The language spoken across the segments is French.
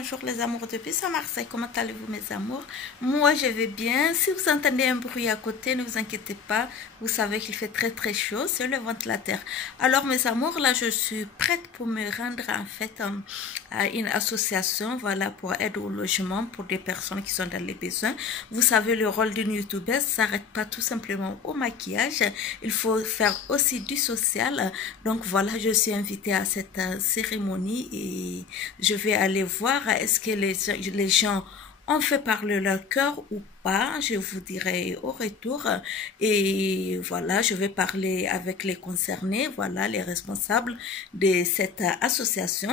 bonjour les amours depuis Marseille, comment allez-vous mes amours? Moi je vais bien. Si vous entendez un bruit à côté, ne vous inquiétez pas, vous savez qu'il fait très chaud, c'est le ventilateur. Alors mes amours, là je suis prête pour me rendre en fait à une association, voilà, pour aide au logement pour des personnes qui sont dans les besoins. Vous savez, le rôle d'une youtubeuse s'arrête pas tout simplement au maquillage, il faut faire aussi du social. Donc voilà, je suis invitée à cette cérémonie et je vais aller voir est-ce que les gens ont fait parler leur cœur ou pas. Je vous dirai au retour. Et voilà, je vais parler avec les concernés, voilà, les responsables de cette association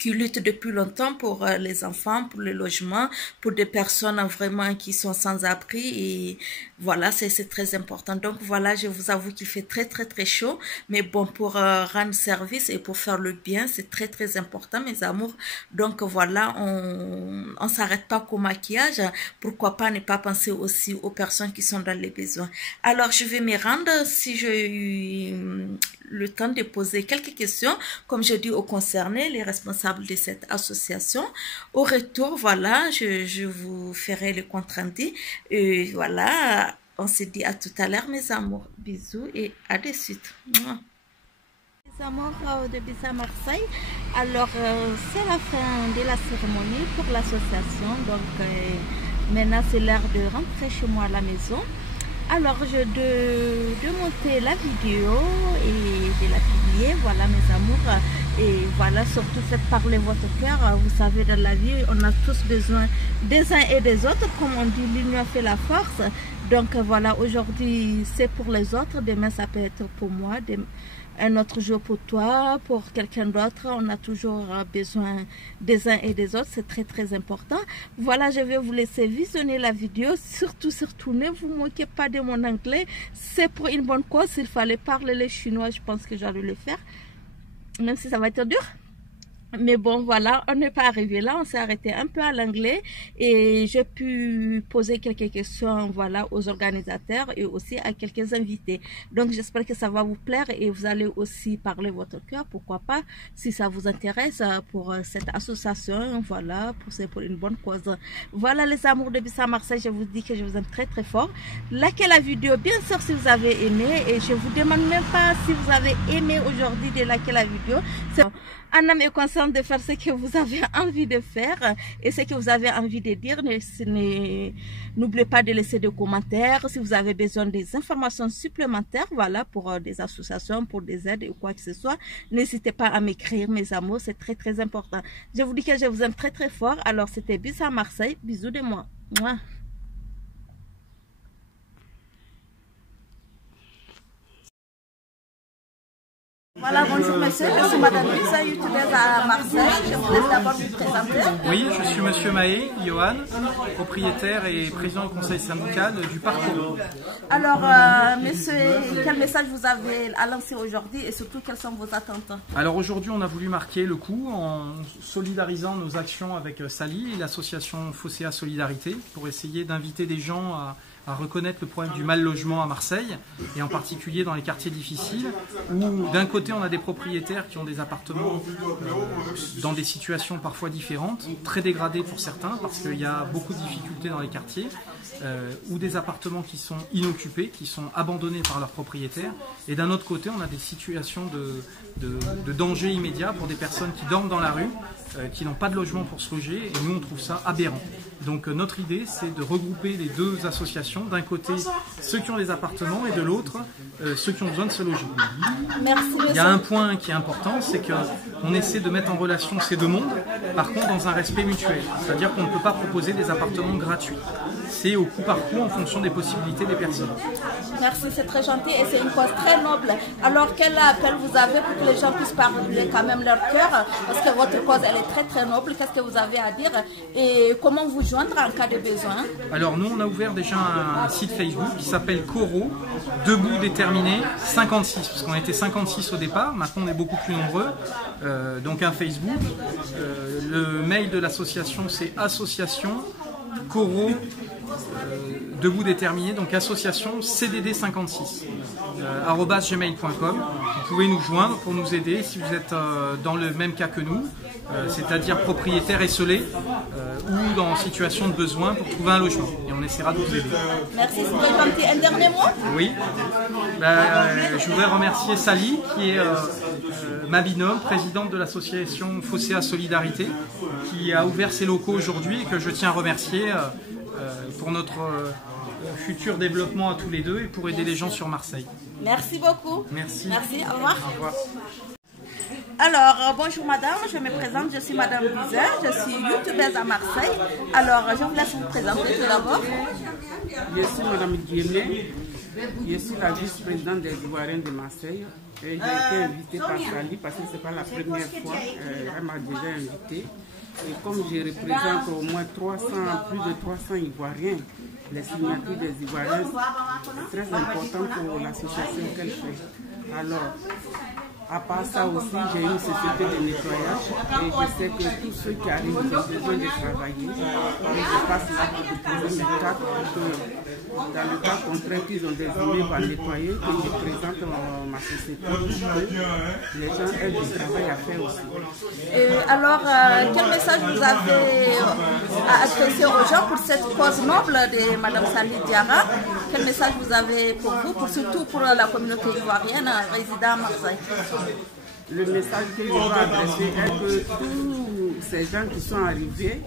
qui lutte depuis longtemps pour les enfants, pour le logement, pour des personnes vraiment qui sont sans abri et voilà, c'est très important. Donc voilà, je vous avoue qu'il fait très chaud, mais bon, pour rendre service et pour faire le bien, c'est très important mes amours. Donc voilà, on s'arrête pas qu'au maquillage, pourquoi pas ne pas penser aussi aux personnes qui sont dans les besoins. Alors je vais me rendre, si j'ai eu le temps de poser quelques questions, comme je dis aux concernés, les responsables de cette association. Au retour, voilà, je vous ferai le compte rendu. Et voilà, on se dit à tout à l'heure, mes amours. Bisous et à de suite. Les amours de Bisa Marseille. Alors, c'est la fin de la cérémonie pour l'association. Donc, maintenant, c'est l'heure de rentrer chez moi à la maison. Alors, de monter la vidéo et de la publier, voilà mes amours. Et voilà, surtout faites parler votre cœur. Vous savez, dans la vie, on a tous besoin des uns et des autres. Comme on dit, l'union fait la force. Donc voilà, aujourd'hui, c'est pour les autres. Demain, ça peut être pour moi. Un autre jour pour toi, pour quelqu'un d'autre. On a toujours besoin des uns et des autres. C'est très important. Voilà, je vais vous laisser visionner la vidéo. Surtout, ne vous moquez pas de mon anglais. C'est pour une bonne cause. S'il fallait parler le chinois, je pense que j'allais le faire. Même si ça va être dur. Mais bon, voilà, on n'est pas arrivé là, on s'est arrêté un peu à l'anglais et j'ai pu poser quelques questions, voilà, aux organisateurs et aussi à quelques invités. Donc, j'espère que ça va vous plaire et vous allez aussi parler votre cœur, pourquoi pas, si ça vous intéresse pour cette association, voilà, pour une bonne cause. Voilà les amours de Bisa Marseille, je vous dis que je vous aime très fort. Likez la vidéo, bien sûr, si vous avez aimé et je vous demande même pas si vous avez aimé aujourd'hui de liker la vidéo. Un âme est consciente de faire ce que vous avez envie de faire et ce que vous avez envie de dire. N'oubliez pas de laisser des commentaires. Si vous avez besoin des informations supplémentaires, voilà, pour des associations, pour des aides ou quoi que ce soit, n'hésitez pas à m'écrire, mes amours, c'est très important. Je vous dis que je vous aime très fort. Alors, c'était Bisa Marseille. Bisous de moi. Mouah. Voilà, bonjour monsieur, je suis madame Bisa, youtubeuse à Marseille. Je vous laisse d'abord vous présenter. Oui, je suis monsieur Mahé, Johan, propriétaire et président du conseil syndical du Parcours. Alors, monsieur, quel message vous avez à lancer aujourd'hui et surtout quelles sont vos attentes? Alors aujourd'hui, on a voulu marquer le coup en solidarisant nos actions avec Sally et l'association Fosséa Solidarité pour essayer d'inviter des gens à reconnaître le problème du mal logement à Marseille et en particulier dans les quartiers difficiles où d'un côté on a des propriétaires qui ont des appartements dans des situations parfois différentes, très dégradés pour certains parce qu'il y a beaucoup de difficultés dans les quartiers ou des appartements qui sont inoccupés, qui sont abandonnés par leurs propriétaires et d'un autre côté on a des situations de danger immédiat pour des personnes qui dorment dans la rue, qui n'ont pas de logement pour se loger et nous on trouve ça aberrant. Donc notre idée c'est de regrouper les deux associations, d'un côté ceux qui ont des appartements et de l'autre ceux qui ont besoin de se loger. Merci. Il y a un point qui est important, c'est qu'on essaie de mettre en relation ces deux mondes, par contre dans un respect mutuel, c'est-à-dire qu'on ne peut pas proposer des appartements gratuits. C'est au coup par coup en fonction des possibilités des personnes. Merci, c'est très gentil et c'est une cause très noble. Alors quel appel vous avez pour que les gens puissent parler quand même leur cœur, parce que votre cause elle est très noble. Qu'est-ce que vous avez à dire et comment vous joindre en cas de besoin? Alors nous on a ouvert déjà un site Facebook qui s'appelle Coro, debout déterminé 56, parce qu'on était 56 au départ, maintenant on est beaucoup plus nombreux, donc un Facebook. Le mail de l'association c'est association Coro debout déterminé, donc association CDD56 @gmail.com. Vous pouvez nous joindre pour nous aider si vous êtes dans le même cas que nous c'est-à-dire propriétaires esselés ou en situation de besoin pour trouver un logement. Et on essaiera de vous aider. Merci. Un dernier mot? Oui. Je voudrais remercier Sally, qui est ma binôme, présidente de l'association Focea Solidarité, qui a ouvert ses locaux aujourd'hui et que je tiens à remercier pour notre futur développement à tous les deux et pour aider les gens sur Marseille. Merci beaucoup. Merci. Merci, au revoir. Au revoir. Alors, bonjour madame, je me présente, je suis madame Bizet, je suis youtubeuse à Marseille. Alors, je vous laisse vous présenter tout d'abord. Je suis madame Guillemet, je suis la vice-présidente des Ivoiriens de Marseille. J'ai été invitée par Sally parce que ce n'est pas la première fois, elle m'a déjà invitée. Et comme je représente au moins plus de 300 Ivoiriens, les signatures des Ivoiriens, c'est très important pour l'association qu'elle fait. Alors, à part ça aussi, j'ai une société de nettoyage et je sais que tous ceux qui arrivent ont besoin de travailler. Je passe là pour déposer mes cartes dans le cas contraire qu'ils ont des immeubles à nettoyer, que je présente ma société. Les gens aient du travail à faire aussi. Alors, quel message vous avez à adresser aux gens pour cette cause noble de Mme Sally Diarra? Quel message vous avez pour vous, surtout pour la communauté ivoirienne résidant à Marseille? Le message que je veux adresser est que tous ces gens qui sont arrivés,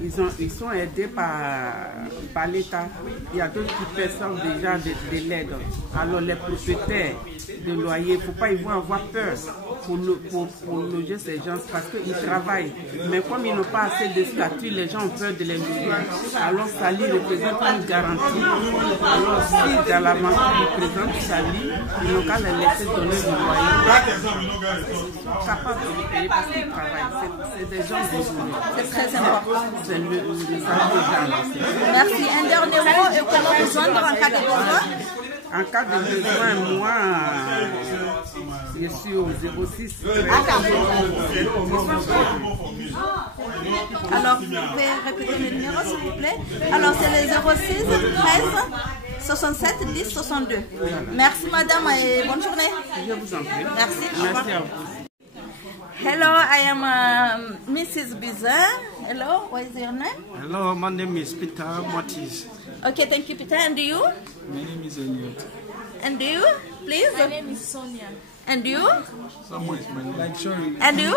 ils sont aidés par l'État. Il y a d'autres qui perçoivent déjà de l'aide. Alors les propriétaires de loyer, il ne faut pas avoir peur pour loger ces gens parce qu'ils travaillent. Mais comme ils n'ont pas assez de statut, les gens ont peur de les loger. Alors Sally représente une garantie. Alors si dans la mention ils présentent Sally, ils n'ont qu'à les laisser donner du loyer. Ils sont capables de les payer parce qu'ils travaillent. C'est des gens désolés. C'est très important. C'est le message que j'ai annoncé. Merci. Un dernier mot et comment vous joindre en cas de besoin? En cas de besoin, moi, je suis au 06 13. Alors, vous pouvez répéter le numéro, s'il vous plaît? Alors, c'est le 06 13 67 10 62. Merci, madame, et bonne journée. Je vous en prie. Merci. Merci à vous. Hello, I am Mrs. Bizet. Hello, what is your name? Hello, my name is Peter Matis. Okay, thank you, Peter. And you? My name is Elliot. And you, please? My name is Sonia. And you? Someone is my name. Like, sorry. And you?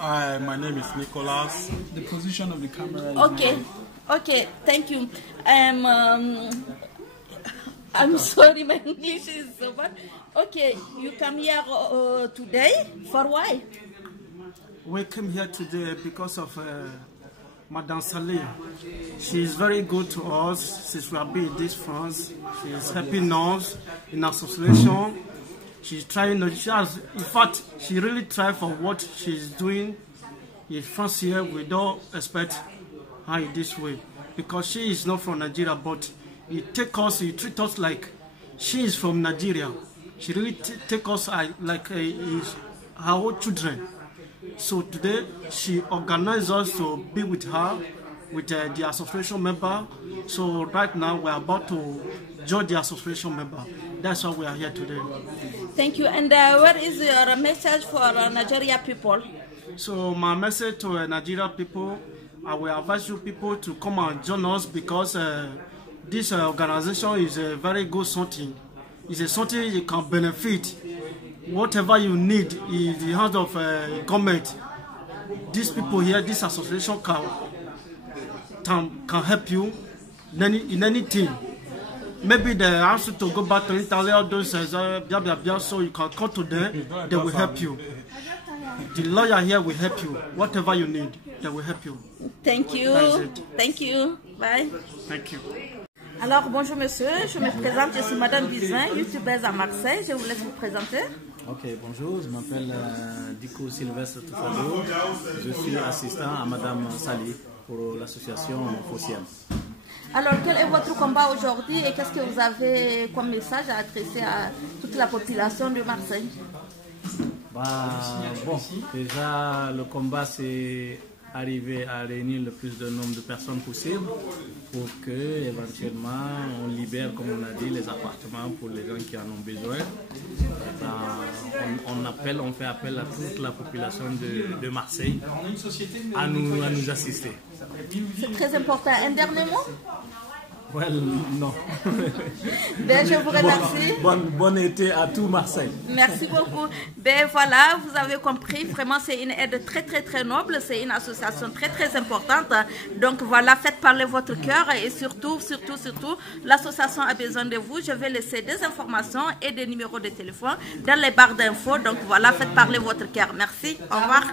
My name is Nicholas. The position of the camera is Okay. Okay, thank you. I'm sorry, my English is so bad. Okay, you come here today. For why? We came here today because of Madame Sally. She is very good to us since we have been in this France. She is helping us in association. She's trying, in fact, she really tried for what she's doing in France here. We don't expect her in this way because she is not from Nigeria, but he treat us like she is from Nigeria. She really take us like her own children. So today she organized us to be with her, with the association member. So right now we are about to join the association member. That's why we are here today. Thank you. And what is your message for Nigeria people? So my message to Nigeria people, I will advise you people to come and join us because this organization is a very good something. It's something you can benefit. Whatever you need in the hands of government, these people here, this association can help you in anything. Maybe they ask you to go back to Italy, all those so you can come to them, they will help you. The lawyer here will help you. Whatever you need, they will help you. Thank you. Thank you. Bye. Thank you. Alors, bonjour monsieur, je me présente, je suis madame Bizin, youtubeuse à Marseille, je vous laisse vous présenter. Ok, bonjour, je m'appelle Diko Sylvestre Toufado, je suis assistant à madame Sally pour l'association Focea. Alors, quel est votre combat aujourd'hui et qu'est-ce que vous avez comme message à adresser à toute la population de Marseille? Bon, déjà le combat c'est arriver à réunir le plus de nombre de personnes possible pour que éventuellement on libère, comme on a dit, les appartements pour les gens qui en ont besoin. On fait appel à toute la population de Marseille à nous assister. C'est très important. Un dernier mot? Well, non. Ben, je vous remercie. Bon été à tout Marseille. Merci beaucoup. Ben voilà, vous avez compris, vraiment c'est une aide très très très noble, c'est une association très très importante. Donc voilà, faites parler votre cœur et surtout, l'association a besoin de vous. Je vais laisser des informations et des numéros de téléphone dans les barres d'infos. Donc voilà, faites parler votre cœur. Merci, au revoir.